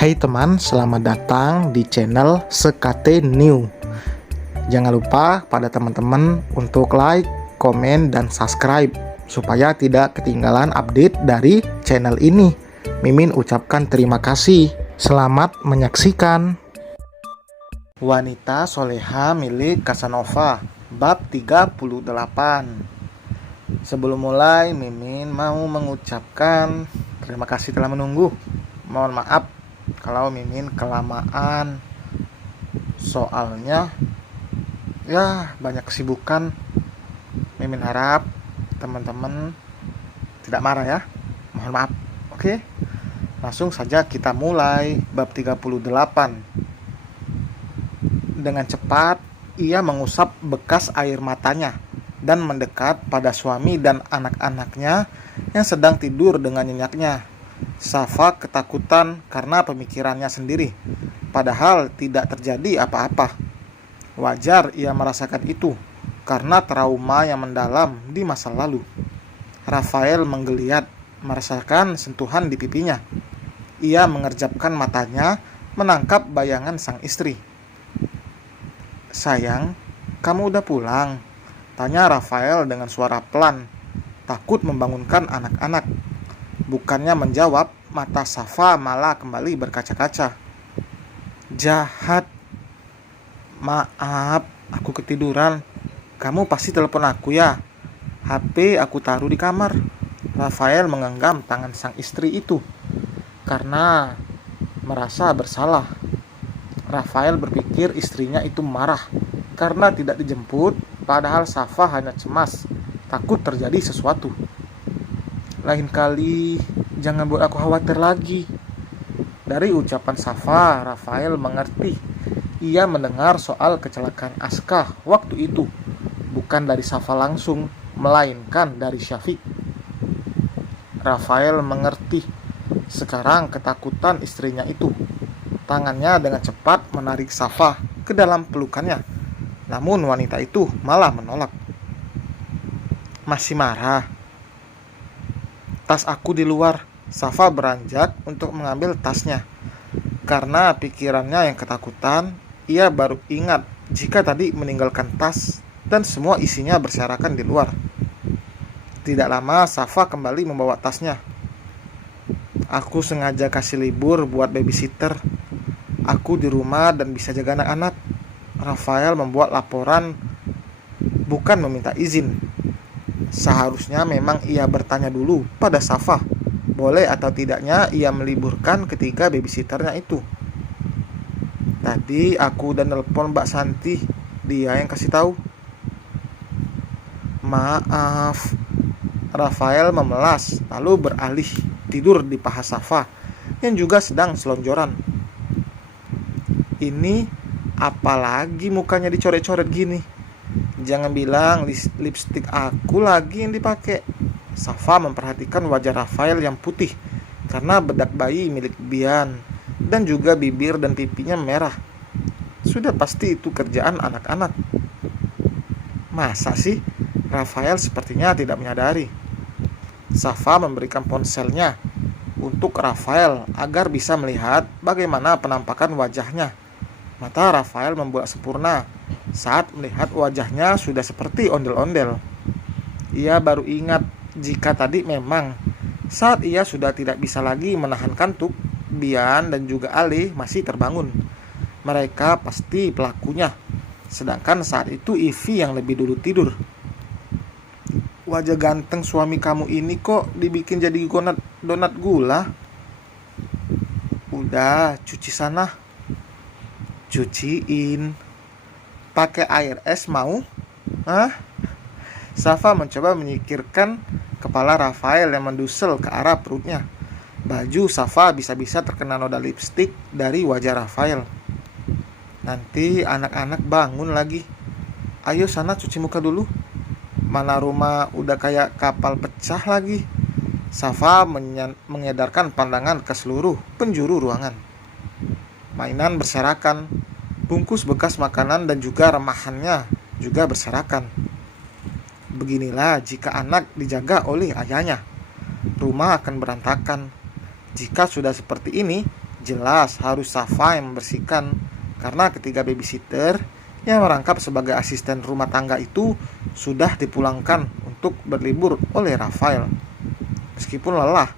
Hai teman, selamat datang di channel Sekate New. Jangan lupa pada teman-teman untuk like, komen, dan subscribe supaya tidak ketinggalan update dari channel ini. Mimin ucapkan terima kasih. Selamat menyaksikan. Wanita soleha milik Casanova, bab 38. Sebelum mulai, Mimin mau mengucapkan terima kasih telah menunggu. Mohon maaf kalau Mimin kelamaan, soalnya ya banyak kesibukan. Mimin harap teman-teman tidak marah ya. Mohon maaf. Oke. Langsung saja kita mulai bab 38. Dengan cepat ia mengusap bekas air matanya dan mendekat pada suami dan anak-anaknya yang sedang tidur dengan nyenyaknya. Safa ketakutan karena pemikirannya sendiri, padahal tidak terjadi apa-apa. Wajar ia merasakan itu, karena trauma yang mendalam di masa lalu. Rafael menggeliat, merasakan sentuhan di pipinya. Ia mengerjapkan matanya, menangkap bayangan sang istri. "Sayang, kamu udah pulang?" tanya Rafael dengan suara pelan, takut membangunkan anak-anak. Bukannya menjawab, mata Safa malah kembali berkaca-kaca. "Jahat. Maaf, aku ketiduran. Kamu pasti telepon aku ya. HP aku taruh di kamar." Rafael menggenggam tangan sang istri itu karena merasa bersalah. Rafael berpikir istrinya itu marah karena tidak dijemput, padahal Safa hanya cemas, takut terjadi sesuatu. "Lain kali jangan buat aku khawatir lagi." Dari ucapan Safa, Rafael mengerti. Ia mendengar soal kecelakaan Aska waktu itu, bukan dari Safa langsung, melainkan dari Syafiq. Rafael mengerti sekarang ketakutan istrinya itu. Tangannya dengan cepat menarik Safa ke dalam pelukannya, namun wanita itu malah menolak. "Masih marah? Tas aku di luar." Safa beranjak untuk mengambil tasnya. Karena pikirannya yang ketakutan, ia baru ingat jika tadi meninggalkan tas dan semua isinya berserakan di luar. Tidak lama Safa kembali membawa tasnya. "Aku sengaja kasih libur buat babysitter. Aku di rumah dan bisa jaga anak-anak." Rafael membuat laporan, bukan meminta izin. Seharusnya memang ia bertanya dulu pada Safa, boleh atau tidaknya ia meliburkan ketiga babysitternya itu. "Tadi aku udah nelpon Mbak Santi, dia yang kasih tahu." "Maaf." Rafael memelas lalu beralih tidur di paha Safa yang juga sedang selonjoran. "Ini apalagi mukanya dicoret-coret gini? Jangan bilang lipstik aku lagi yang dipakai." Safa memperhatikan wajah Rafael yang putih karena bedak bayi milik Bian dan juga bibir dan pipinya merah. Sudah pasti itu kerjaan anak-anak. "Masa sih?" Rafael sepertinya tidak menyadari. Safa memberikan ponselnya untuk Rafael agar bisa melihat bagaimana penampakan wajahnya. Mata Rafael membuat sempurna saat melihat wajahnya sudah seperti ondel-ondel. Ia baru ingat jika tadi memang saat ia sudah tidak bisa lagi menahan kantuk, Bian dan juga Ali masih terbangun. Mereka pasti pelakunya, sedangkan saat itu Ivy yang lebih dulu tidur. "Wajah ganteng suami kamu ini kok dibikin jadi donat gula?" "Udah, cuci sana." "Cuciin. Pakai air es mau?" "Hah?" Safa mencoba menyingkirkan kepala Rafael yang mendusel ke arah perutnya. Baju Safa bisa-bisa terkena noda lipstik dari wajah Rafael. "Nanti anak-anak bangun lagi. Ayo sana cuci muka dulu. Mana rumah udah kayak kapal pecah lagi." Safa mengedarkan pandangan ke seluruh penjuru ruangan. Mainan berserakan, bungkus bekas makanan dan juga remahannya juga berserakan. Beginilah jika anak dijaga oleh ayahnya. Rumah akan berantakan. Jika sudah seperti ini, Jelas harus Safa yang membersihkan, karena ketiga babysitter yang merangkap sebagai asisten rumah tangga itu sudah dipulangkan untuk berlibur oleh Rafael. Meskipun lelah,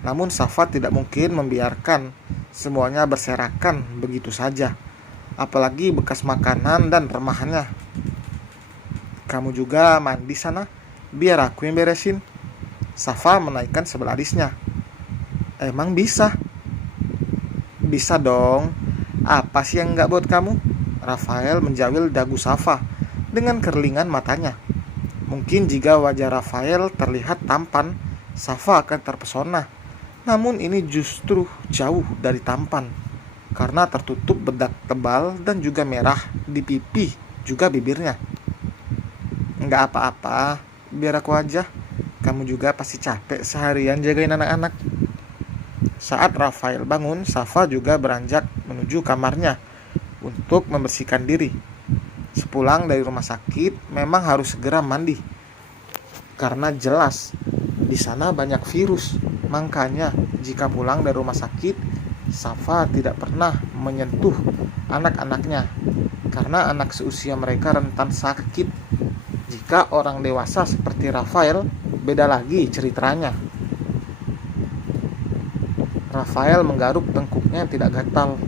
namun Safa tidak mungkin membiarkan semuanya berserakan begitu saja, apalagi bekas makanan dan remahannya. Kamu juga mandi sana, biar aku yang beresin. Safa menaikkan sebelah alisnya. Emang bisa? Bisa dong. Apa sih yang nggak buat kamu? Rafael menjawil dagu Safa dengan kerlingan matanya. Mungkin jika wajah Rafael terlihat tampan, Safa akan terpesona. Namun ini justru jauh dari tampan, karena tertutup bedak tebal dan juga merah di pipi juga bibirnya. Nggak apa-apa, biar aku aja. Kamu juga pasti capek seharian jagain anak-anak. Saat Rafael bangun, Safa juga beranjak menuju kamarnya untuk membersihkan diri. Sepulang dari rumah sakit, memang harus segera mandi. Karena jelas di sana banyak virus. Makanya jika pulang dari rumah sakit, Safa tidak pernah menyentuh anak-anaknya. Karena anak seusia mereka rentan sakit. Jika orang dewasa seperti Rafael, beda lagi ceritanya. Rafael menggaruk tengkuknya tidak gatal.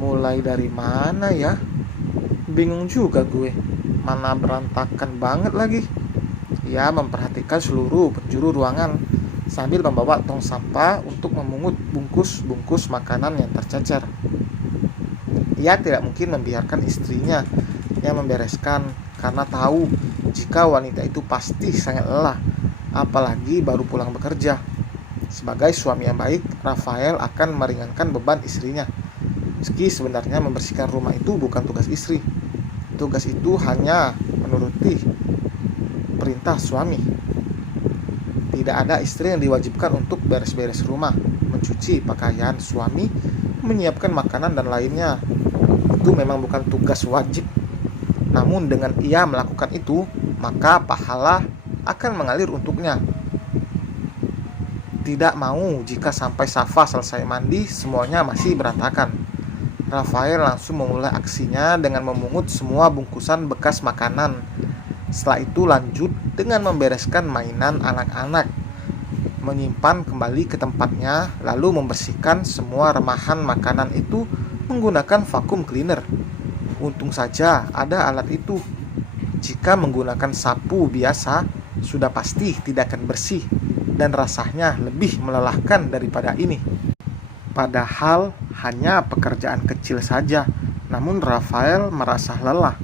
Mulai dari mana ya? Bingung juga gue. Mana berantakan banget lagi. Ia memperhatikan seluruh penjuru ruangan sambil membawa tong sampah untuk memungut bungkus-bungkus makanan yang tercecer. Ia tidak mungkin membiarkan istrinya yang membereskan karena tahu jika wanita itu pasti sangat lelah, apalagi baru pulang bekerja. Sebagai suami yang baik, Rafael akan meringankan beban istrinya. Meski sebenarnya membersihkan rumah itu bukan tugas istri. Tugas itu hanya menuruti perintah suami. Tidak ada istri yang diwajibkan untuk beres-beres rumah, mencuci pakaian suami, menyiapkan makanan dan lainnya. Itu memang bukan tugas wajib. Namun dengan ia melakukan itu, maka pahala akan mengalir untuknya. Tidak mau jika sampai Safa selesai mandi, semuanya masih berantakan. Rafael langsung memulai aksinya dengan memungut semua bungkusan bekas makanan. Setelah itu lanjut dengan membereskan mainan anak-anak, menyimpan kembali ke tempatnya, lalu membersihkan semua remahan makanan itu menggunakan vacuum cleaner. Untung saja ada alat itu. Jika menggunakan sapu biasa, sudah pasti tidak akan bersih dan rasanya lebih melelahkan daripada ini. Padahal hanya pekerjaan kecil saja, namun Rafael merasa lelah.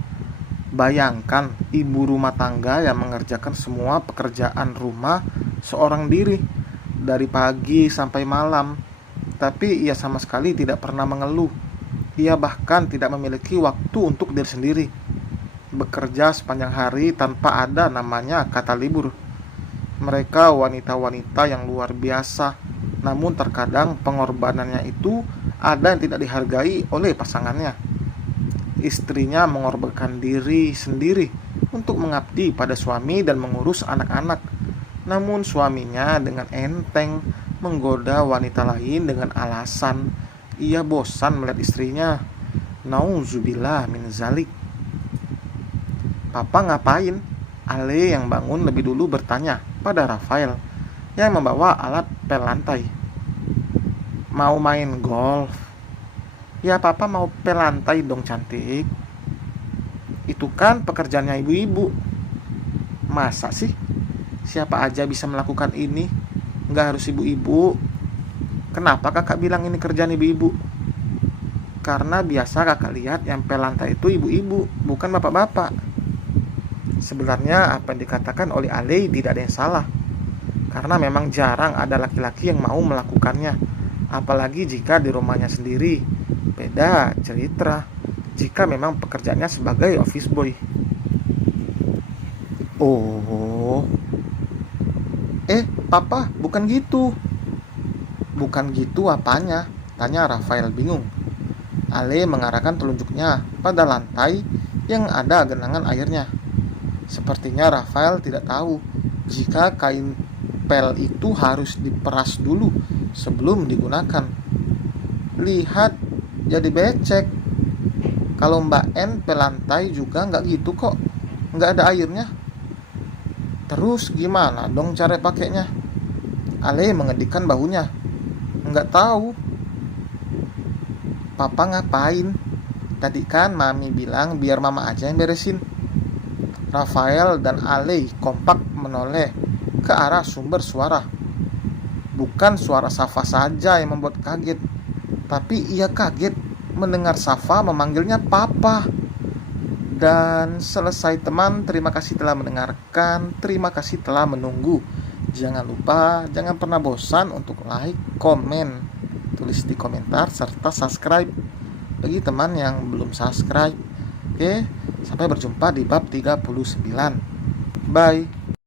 Bayangkan ibu rumah tangga yang mengerjakan semua pekerjaan rumah seorang diri dari pagi sampai malam, tapi ia sama sekali tidak pernah mengeluh. Ia bahkan tidak memiliki waktu untuk diri sendiri. Bekerja sepanjang hari tanpa ada namanya kata libur. Mereka wanita-wanita yang luar biasa, namun terkadang pengorbanannya itu ada yang tidak dihargai oleh pasangannya. Istrinya mengorbankan diri sendiri untuk mengabdi pada suami dan mengurus anak-anak. Namun suaminya dengan enteng menggoda wanita lain dengan alasan ia bosan melihat istrinya. Nauzubillah min zalik. Papa ngapain? Ale yang bangun lebih dulu bertanya pada Rafael yang membawa alat pel lantai. Mau main golf? Ya papa mau pel lantai dong cantik. Itu kan pekerjaannya ibu-ibu. Masa sih? Siapa aja bisa melakukan ini? Nggak harus ibu-ibu. Kenapa kakak bilang ini kerjaan ibu-ibu? Karena biasa kakak lihat yang pel lantai itu ibu-ibu, bukan bapak-bapak. Sebenarnya apa yang dikatakan oleh Ale tidak ada yang salah. Karena memang jarang ada laki-laki yang mau melakukannya. Apalagi jika di rumahnya sendiri. Beda cerita jika memang pekerjaannya sebagai office boy. Oh. Papa, bukan gitu. Bukan gitu apanya? Tanya Rafael bingung. Ale mengarahkan telunjuknya pada lantai yang ada genangan airnya. Sepertinya Rafael tidak tahu jika kain pel itu harus diperas dulu sebelum digunakan. Lihat, jadi becek. Kalau Mbak N pe lantai juga nggak gitu kok. Nggak ada airnya. Terus gimana dong cara pakainya? Ale mengedikkan bahunya. Nggak tahu. Papa ngapain? Tadi kan Mami bilang biar Mama aja yang beresin. Rafael dan Ale kompak menoleh ke arah sumber suara. Bukan suara Safa saja yang membuat kaget, tapi ia kaget mendengar Safa memanggilnya Papa. Dan selesai teman, terima kasih telah mendengarkan, terima kasih telah menunggu. Jangan lupa, jangan pernah bosan untuk like, komen, tulis di komentar, serta subscribe bagi teman yang belum subscribe. Oke, sampai berjumpa di bab 39. Bye.